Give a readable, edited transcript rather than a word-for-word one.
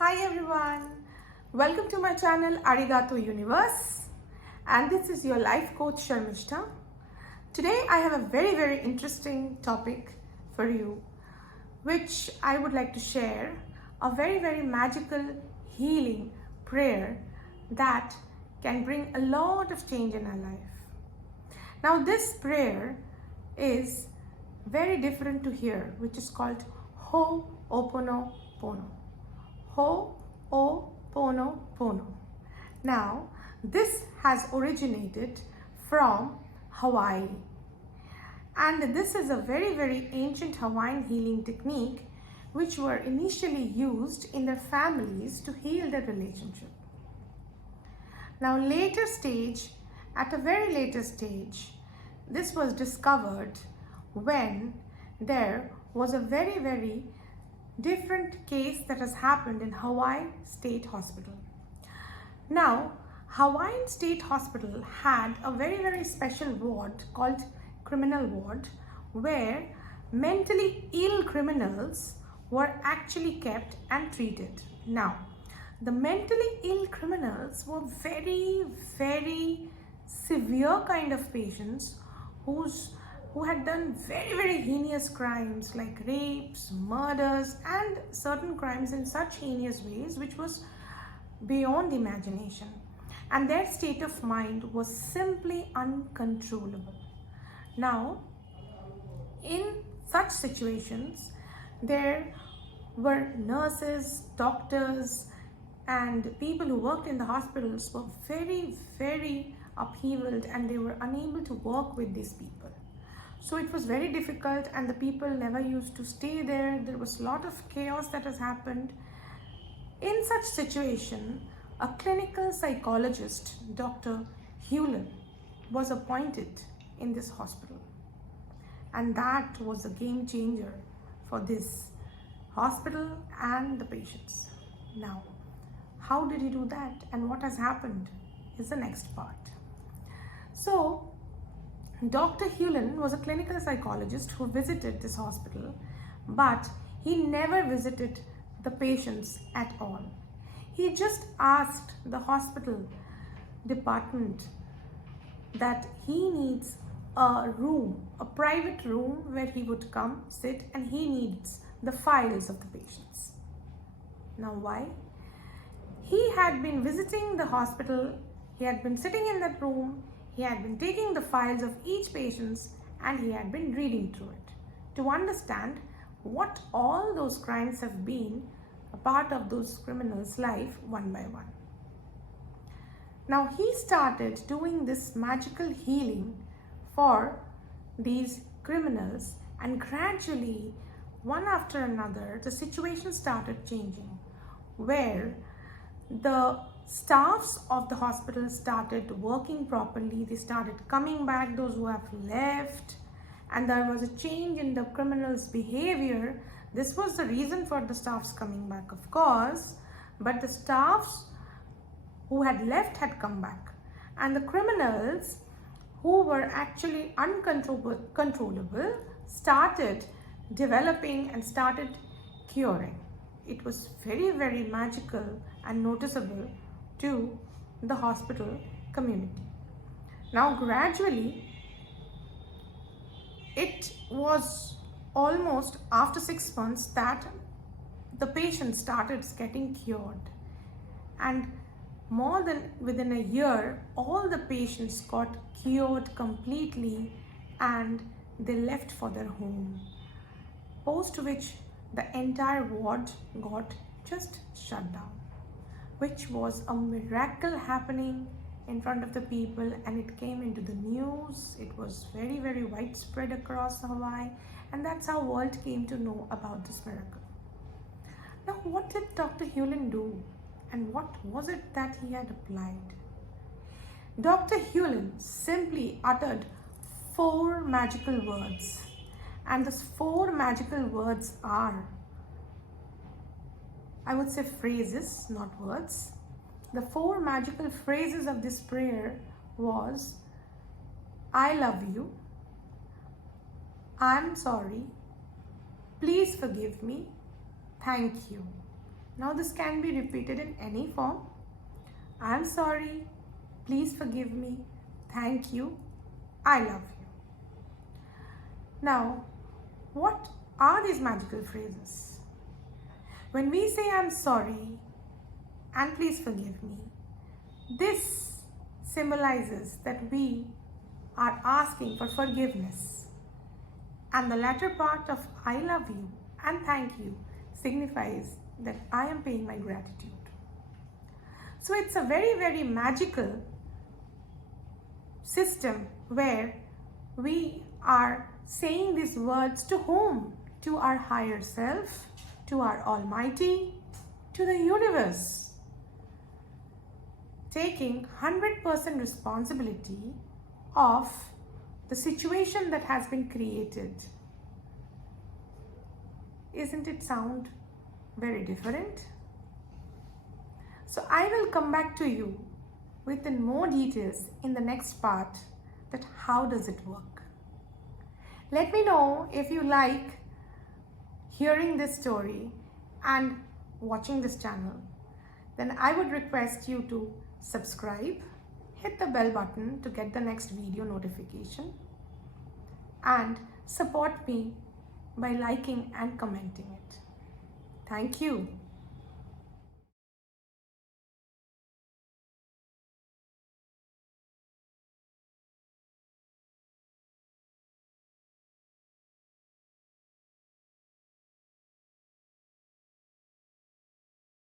Hi everyone, welcome to my channel Arigato Universe, and this is your life coach Sharmishta. Today I have a very interesting topic for you, which I would like to share a very magical healing prayer that can bring a lot of change in our life. Now this prayer is very different to hear, which is called Ho'oponopono. Ho'oponopono. Now, this has originated from Hawaii, and this is a very ancient Hawaiian healing technique which were initially used in their families to heal their relationship. Now, at a very later stage, this was discovered when there was a very different case that has happened in Hawaii State Hospital. Now, Hawaiian State Hospital had a very special ward called criminal ward, where mentally ill criminals were actually kept and treated. Now, the mentally ill criminals were very severe kind of patients who had done very heinous crimes like rapes, murders, and certain crimes in such heinous ways which was beyond imagination. And their state of mind was simply uncontrollable. Now, in such situations, there were nurses, doctors, and people who worked in the hospitals were very upheavaled, and they were unable to work with these people. So it was very difficult, and the people never used to stay there. There was a lot of chaos that has happened. In such situation, a clinical psychologist, Dr. Hewlin, was appointed in this hospital. And that was a game changer for this hospital and the patients. Now, how did he do that, and what has happened is the next part. So, Dr. Hewlin was a clinical psychologist who visited this hospital, but he never visited the patients at all. He just asked the hospital department that he needs a room, a private room where he would come sit, and he needs the files of the patients. Now, why? He had been visiting the hospital, he had been sitting in that room, he had been taking the files of each patient, and he had been reading through it to understand what all those crimes have been a part of those criminals' life one by one. Now he started doing this magical healing for these criminals, and gradually, one after another, the situation started changing, where the staffs of the hospital started working properly. They started coming back, those who have left, and there was a change in the criminals' behavior. This was the reason for the staffs coming back, of course, but the staffs who had left had come back, and the criminals who were actually uncontrollable started developing and started curing. It was very magical and noticeable to the hospital community. Now gradually, it was almost after 6 months that the patient started getting cured, and more than within a year, all the patients got cured completely and they left for their home, post which the entire ward got just shut down, which was a miracle happening in front of the people, and it came into the news. It was very widespread across Hawaii, and that's how world came to know about this miracle. Now, what did Dr. Hewlin do, and what was it that he had applied? Dr. Hewlin simply uttered 4 magical words, and those 4 magical words are, I would say phrases, not words. The 4 magical phrases of this prayer was, I love you, I'm sorry, please forgive me, thank you. Now this can be repeated in any form. I'm sorry, please forgive me, thank you, I love you. Now, what are these magical phrases? When we say I'm sorry and please forgive me, this symbolizes that we are asking for forgiveness. And the latter part of I love you and thank you signifies that I am paying my gratitude. So it's a very, very magical system where we are saying these words to whom? To our higher self, to our Almighty, to the universe. Taking 100% responsibility of the situation that has been created. Isn't it sound very different? So I will come back to you with more details in the next part, that how does it work. Let me know if you like hearing this story and watching this channel. Then I would request you to subscribe, hit the bell button to get the next video notification, and support me by liking and commenting it. Thank you.